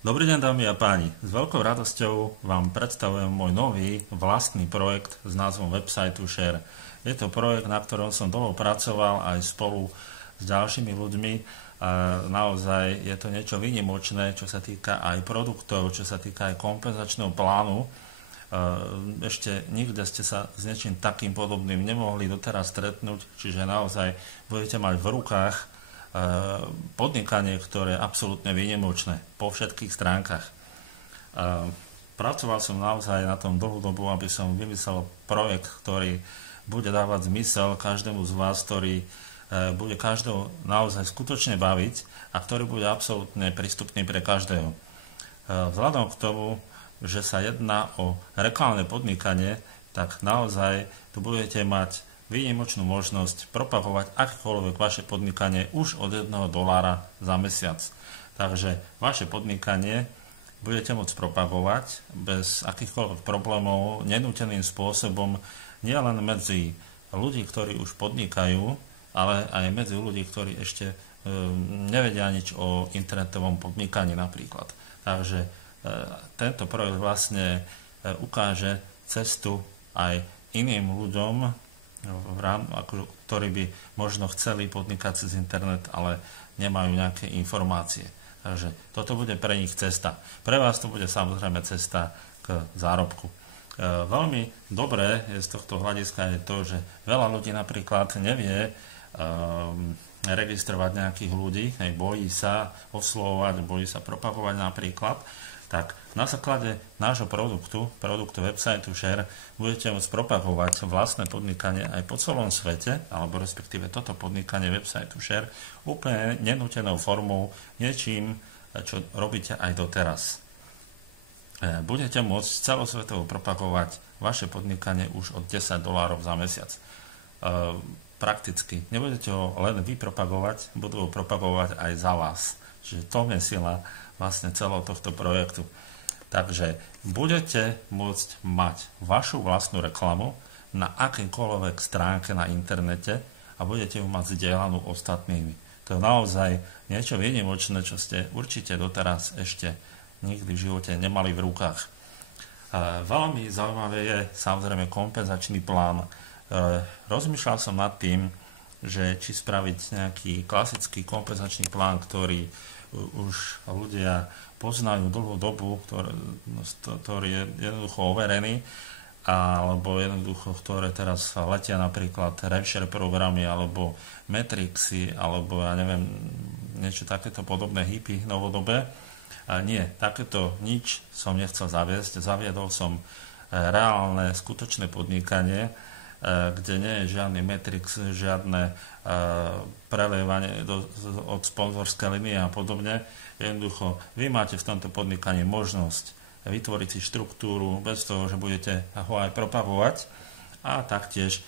Dobrý deň, dámy a páni. S veľkou radosťou vám predstavujem môj nový vlastný projekt s názvom Website Share. Je to projekt, na ktorom som dlho pracoval aj spolu s ďalšími ľuďmi. Naozaj je to niečo výnimočné, čo sa týka aj produktov, čo sa týka aj kompenzačného plánu. Ešte nikde ste sa s niečím takým podobným nemohli doteraz stretnúť, čiže naozaj budete mať v rukách podnikanie, ktoré je absolútne výnimočné po všetkých stránkach. Pracoval som naozaj na tom dlhú dobu, aby som vymyslel projekt, ktorý bude dávať zmysel každému z vás, ktorý bude každého naozaj skutočne baviť a ktorý bude absolútne prístupný pre každého. Vzhľadom k tomu, že sa jedná o reklamné podnikanie, tak naozaj tu budete mať výnimočnú možnosť propagovať akékoľvek vaše podnikanie už od $1 za mesiac. Takže vaše podnikanie budete môcť propagovať bez akýchkoľvek problémov, nenúteným spôsobom, nielen medzi ľudí, ktorí už podnikajú, ale aj medzi ľudí, ktorí ešte nevedia nič o internetovom podnikaní napríklad. Takže tento projekt vlastne ukáže cestu aj iným ľuďom, ktorí by možno chceli podnikať cez internet, ale nemajú nejaké informácie. Takže toto bude pre nich cesta. Pre vás to bude samozrejme cesta k zárobku. Veľmi dobré je z tohto hľadiska je to, že veľa ľudí napríklad nevie registrovať nejakých ľudí, bojí sa oslovovať, bojí sa propagovať napríklad. Tak na základe nášho produktu Website Share, budete môcť propagovať vlastné podnikanie aj po celom svete, alebo respektíve toto podnikanie Website Share, úplne nenútenou formou, niečím, čo robíte aj doteraz. Budete môcť celosvetovo propagovať vaše podnikanie už od $10 za mesiac. Prakticky. Nebudete ho len vy propagovať, budú ho propagovať aj za vás. Čiže to je sila vlastne celého tohto projektu. Takže budete môcť mať vašu vlastnú reklamu na akejkoľvek stránke na internete a budete ju mať zdieľanú ostatnými. To je naozaj niečo výnimočné, čo ste určite doteraz ešte nikdy v živote nemali v rukách. Veľmi zaujímavé je samozrejme kompenzačný plán. Rozmýšľal som nad tým, že či spraviť nejaký klasický kompenzačný plán, ktorý už ľudia poznajú dlhú dobu, ktorý je jednoducho overený, alebo jednoducho, ktoré teraz letia napríklad RevShare programy, alebo Metrixy, alebo ja neviem, niečo takéto podobné hippie novodobé. Nie, takéto nič som nechcel zaviesť. Zaviedol som reálne, skutočné podnikanie, kde nie je žiadny Matrix, žiadne prelievanie od sponzorskej linie a podobne. Jednoducho, vy máte v tomto podnikaní možnosť vytvoriť si štruktúru bez toho, že budete ho aj propagovať a taktiež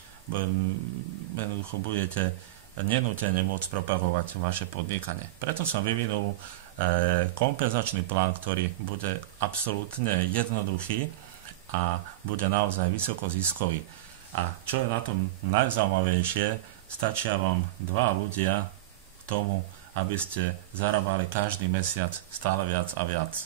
jednoducho budete nenútene môcť propagovať vaše podnikanie. Preto som vyvinul kompenzačný plán, ktorý bude absolútne jednoduchý a bude naozaj vysoko ziskový. A čo je na tom najzaujímavejšie, stačia vám 2 ľudia k tomu, aby ste zarábali každý mesiac stále viac a viac.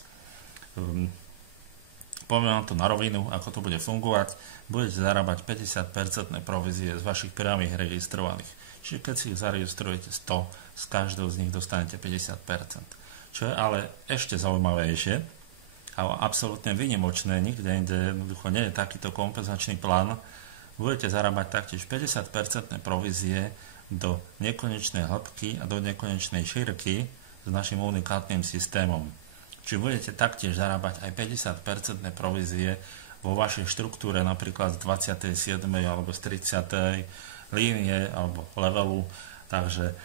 Poviem vám to na rovinu, ako to bude fungovať. Budete zarábať 50% provízie z vašich priamých registrovaných. Čiže keď si ich zaregistrujete 100, z každého z nich dostanete 50%. Čo je ale ešte zaujímavejšie a absolútne výnimočné, nikde inde jednoducho nie je takýto kompenzačný plán, budete zarábať taktiež 50% provízie do nekonečnej hĺbky a do nekonečnej šírky s našim unikátnym systémom. Čiže budete taktiež zarábať aj 50% provízie vo vašej štruktúre, napríklad z 27. alebo z 30. línie alebo levelu. Takže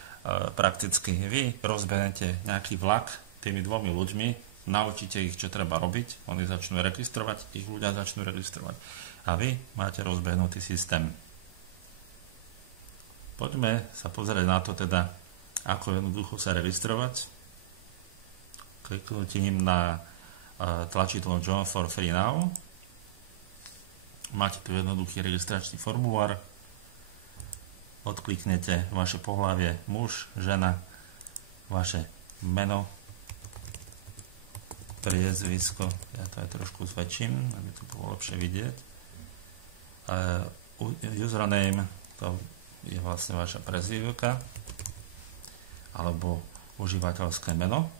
prakticky vy rozbehnete nejaký vlak tými 2 ľuďmi, naučíte ich, čo treba robiť, oni začnú registrovať, ich ľudia začnú registrovať. A vy máte rozbehnutý systém. Poďme sa pozrieť na to teda, ako jednoducho sa registrovať. Kliknutím na tlačidlo Join for Free Now. Máte tu jednoduchý registračný formulár. Odkliknete vaše pohlavie muž, žena, vaše meno, priezvisko, ja to aj trošku zväčším, aby to bolo lepšie vidieť. Username, to je vlastne vaša prezývka, alebo užívateľské meno.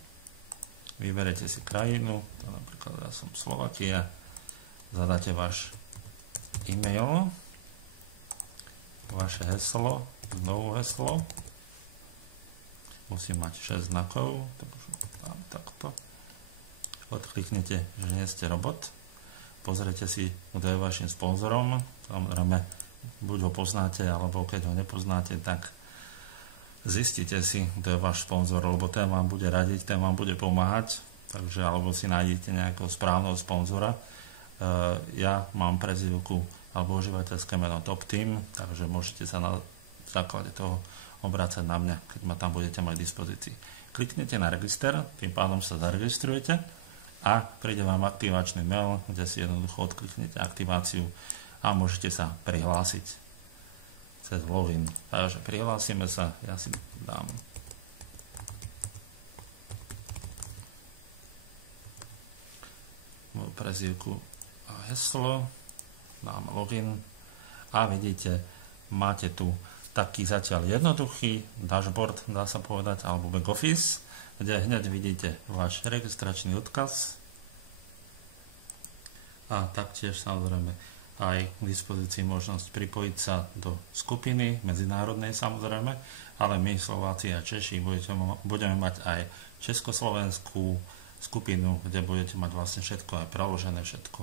Vyberete si krajinu, to napríklad ja som Slovakia, zadáte váš e-mail, vaše heslo, znovu heslo, musí mať 6 znakov, tam takto. Odkliknete, že nie ste robot, pozrite si, kto je vašim sponzorom, samozrejme, buď ho poznáte, alebo keď ho nepoznáte, tak zistite si, kto je váš sponzor, lebo ten vám bude radiť, ten vám bude pomáhať, takže alebo si nájdete nejakého správneho sponzora. Ja mám prezývku alebo užívateľské meno Top Team, takže môžete sa na základe toho obrácať na mňa, keď ma tam budete mať v dispozícii. Kliknete na register, tým pádom sa zaregistrujete a príde vám aktivačný mail, kde si jednoducho odkliknete aktiváciu a môžete sa prihlásiť cez login. Takže prihlásime sa, ja si dám moju prezývku a heslo, dám login a vidíte, máte tu taký zatiaľ jednoduchý dashboard, dá sa povedať, alebo back office, kde hneď vidíte váš registračný odkaz a taktiež samozrejme aj k dispozícii možnosť pripojiť sa do skupiny medzinárodnej samozrejme, ale my Slováci a Češi budeme mať aj československú skupinu, kde budete mať vlastne všetko aj preložené, všetko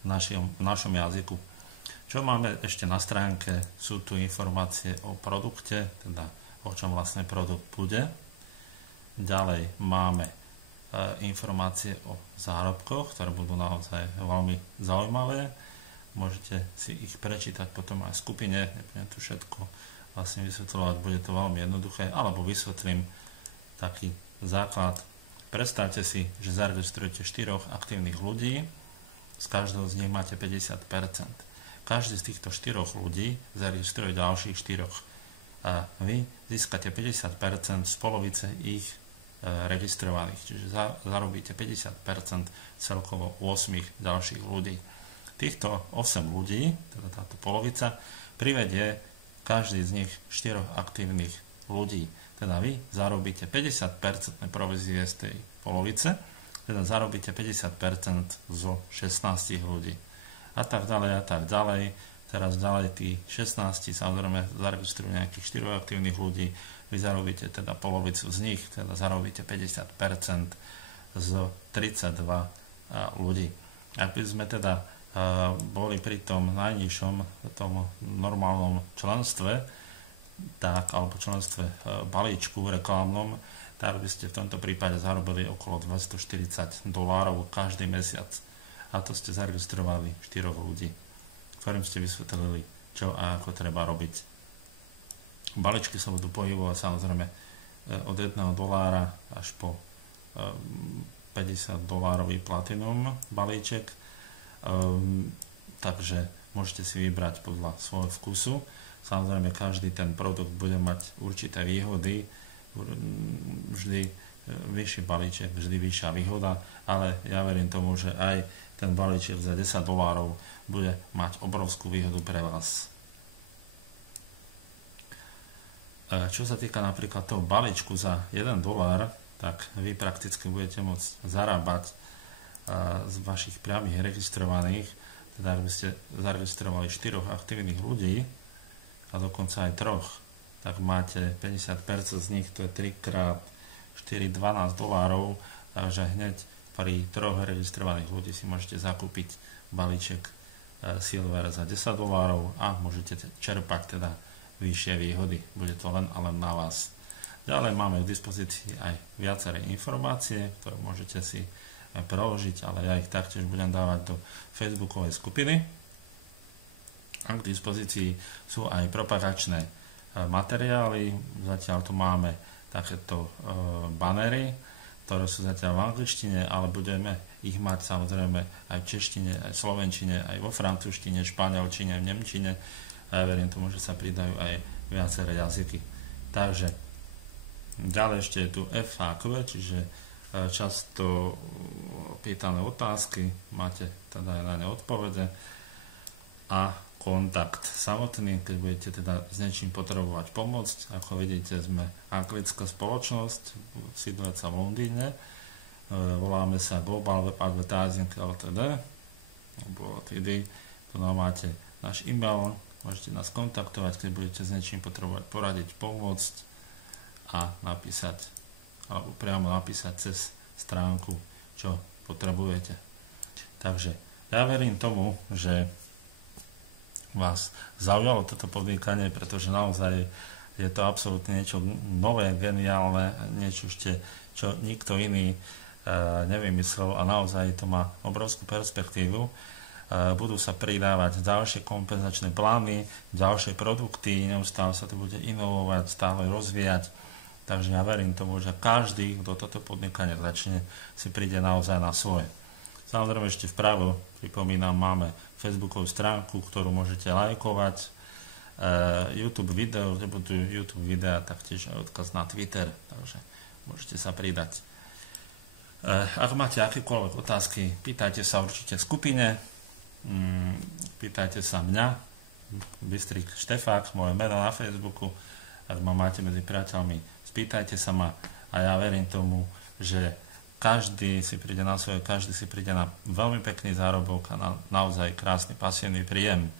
v našom jazyku. Čo máme ešte na stránke, sú tu informácie o produkte, teda o čom vlastne produkt bude. Ďalej máme informácie o zárobkoch, ktoré budú naozaj veľmi zaujímavé. Môžete si ich prečítať potom aj v skupine, nebudem tu všetko vlastne vysvetľovať, bude to veľmi jednoduché, alebo vysvetlím taký základ. Predstavte si, že zaregistrujete 4 aktívnych ľudí, z každého z nich máte 50%. Každý z týchto 4 ľudí zaregistruje ďalších 4 a vy získate 50% z polovice ich registrovaných, čiže zarobíte 50% celkovo 8 ďalších ľudí. Týchto 8 ľudí, teda táto polovica, privedie každý z nich 4 aktívnych ľudí. Teda vy zarobíte 50% provízie z tej polovice, teda zarobíte 50% zo 16 ľudí. A tak ďalej, a tak ďalej. Teraz ďalej tí 16 samozrejme zaregistrujú nejakých 4 aktívnych ľudí, vy zarobíte teda polovicu z nich, teda zarobíte 50% z 32 ľudí. Ak by sme teda boli pri tom najnižšom, tom normálnom členstve, tak, alebo členstve balíčku reklamnom, tak by ste v tomto prípade zarobili okolo $240 každý mesiac. A to ste zaregistrovali 4 ľudí, ktorým ste vysvetlili, čo a ako treba robiť. Balíčky sa budú pohybovať samozrejme od $1 až po $50 platinum balíček. Takže môžete si vybrať podľa svojho vkusu. Samozrejme, každý ten produkt bude mať určité výhody, vždy vyšší balíček, vždy vyššia výhoda, ale ja verím tomu, že aj ten balíček za $10 bude mať obrovskú výhodu pre vás. Čo sa týka napríklad toho balíčku za $1, tak vy prakticky budete môcť zarábať z vašich priamých registrovaných, teda ak by ste zaregistrovali 4 aktívnych ľudí a dokonca aj 3, tak máte 50% z nich, to je 3 x 4, $12, takže hneď pri 3 registrovaných ľudí si môžete zakúpiť balíček Silver za $10 a môžete čerpať teda vyššie výhody. Bude to len a len na vás. Ďalej máme k dispozícii aj viaceré informácie, ktoré môžete si preložiť, ale ja ich taktiež budem dávať do facebookovej skupiny. A k dispozícii sú aj propagačné materiály. Zatiaľ tu máme takéto banery, ktoré sú zatiaľ v angličtine, ale budeme ich mať samozrejme aj v češtine, aj v slovenčine, aj vo francúzštine, španielčine, v nemčine. A ja verím tomu, že sa pridajú aj viaceré jazyky. Takže ďalej ešte je tu FAQ, čiže často opýtané otázky, máte teda aj na ne odpovede a kontakt samotný, keď budete teda s niečím potrebovať pomôcť. Ako vidíte, sme anglická spoločnosť, sídliaca v Londýne, voláme sa Global Web Advertising Ltd. Tu nám máte náš e-mail, môžete nás kontaktovať, keď budete s niečím potrebovať poradiť, pomôcť a napísať, alebo priamo napísať cez stránku, čo potrebujete. Takže ja verím tomu, že vás zaujalo toto podnikanie, pretože naozaj je to absolútne niečo nové, geniálne, niečo ešte, čo nikto iný nevymyslel a naozaj to má obrovskú perspektívu. Budú sa pridávať ďalšie kompenzačné plány, ďalšie produkty, neustále sa to bude inovovať, stále rozvíjať. Takže ja verím tomu, že každý, kto toto podnikanie začne, si príde naozaj na svoje. Samozrejme ešte vpravo, pripomínam, máme Facebookovú stránku, ktorú môžete lajkovať, YouTube video, kde budú YouTube videa, taktiež aj odkaz na Twitter, takže môžete sa pridať. Ak máte akékoľvek otázky, pýtajte sa určite v skupine, pýtajte sa mňa, Bystrik Štefák, moje meno na Facebooku, ak ma máte medzi priateľmi, spýtajte sa ma a ja verím tomu, že každý si príde na svoje, každý si príde na veľmi pekný zárobok a na naozaj krásny pasívny príjem.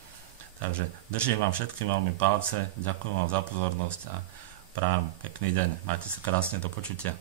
Takže držím vám všetkým veľmi palce, ďakujem vám za pozornosť a prajem pekný deň. Majte sa krásne, do počutia.